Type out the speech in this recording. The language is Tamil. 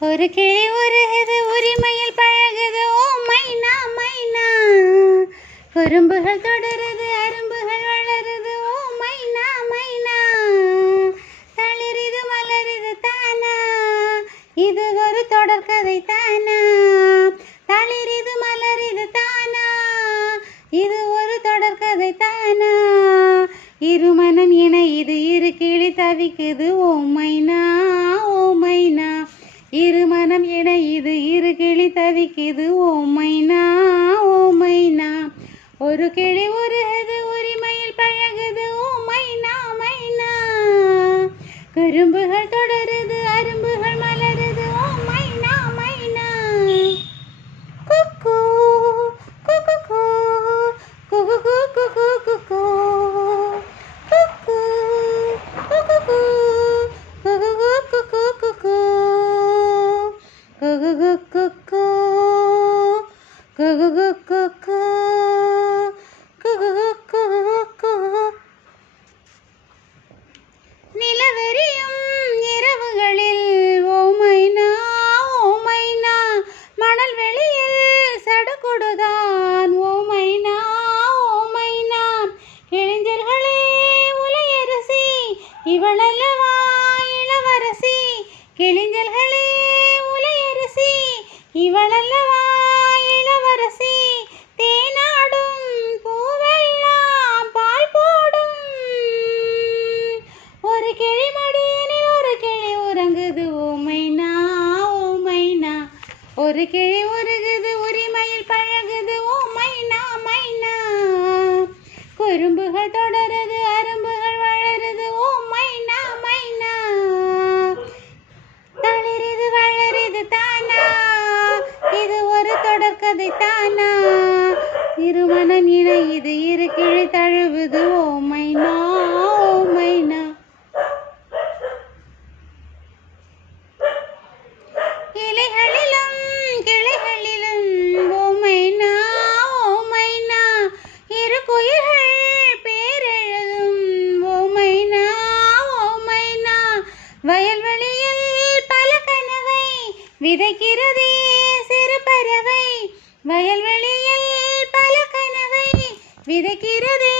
ஒரு கிளி உருகுது உரிமையில் பழகுது ஓ மைனா மைனா. குறும்புகள் தொடருது அரும்புகள் வளருது ஓ மைனா மைனா. தளிரிது மலருது தானா இது ஒரு தொடர்கதை தானா. தளிரிது மலரிது தானா இது ஒரு தொடர்கதை தானா. இருமனம் இணையுது இரு கிளி தவிக்குது ஓ மைனா ஓ மைனா. இருமனம் இணையுது இரு கிளி தவிக்குது ஓ மைனா ஓ மைனா. ஒரு கிளி உருகுது உரிமையில் பழகுது ஓ மைனா மைனா. குறும்புகள் தொடருது அரும்புகள் மலருது ஓ மைனா மைனா. குக்கூ குக்கு குக்கு குக்கு குக்கு குக்கு குக்கு குக்கு குக்கு நிலவெறியும் இரவுகளில் ஓ மைனா ஓ மைனா. மணல் வெளியில் சடுகுடுதான் ஓ மைனா ஓ மைனா. இளைஞர்களே உலையரசி இவளல்லவா இளவரசி. கிளிஞ்சல்களே உலையரசி இவளல்லவா இளவரசி. தேனாடும் பூவெல்லாம் பால் போடும். ஒரு கிளி மடியினில் ஒரு கிளி உறங்குது ஓ மைனா ஓ மைனா. ஒரு கிளி உருகுது உரிமையில் பழகுது ஓ மைனா மைனா. குறும்புகள் தொடருது அரும்புகள் வளருது ஓ மைனா மைனா. தளிரிது வளரிது தானா இது ஒரு தொடர்கதை தானா. இருமனம் இணையுது இரு கிளி தழுவுது ஓ மைனா ஓ மைனா. இலைகளிலும் கிளைகளிலும் ஓ மைனா ஓ மைனா. இரு குயில்கள் பேரெழுதும் ஓ மைனா ஓ மைனா. வயல்வெளியில் பல கனவை விதைக்கிறதே சிறு பறவை. வயல்வெளியில் பல கனவை விதைக்கிறதே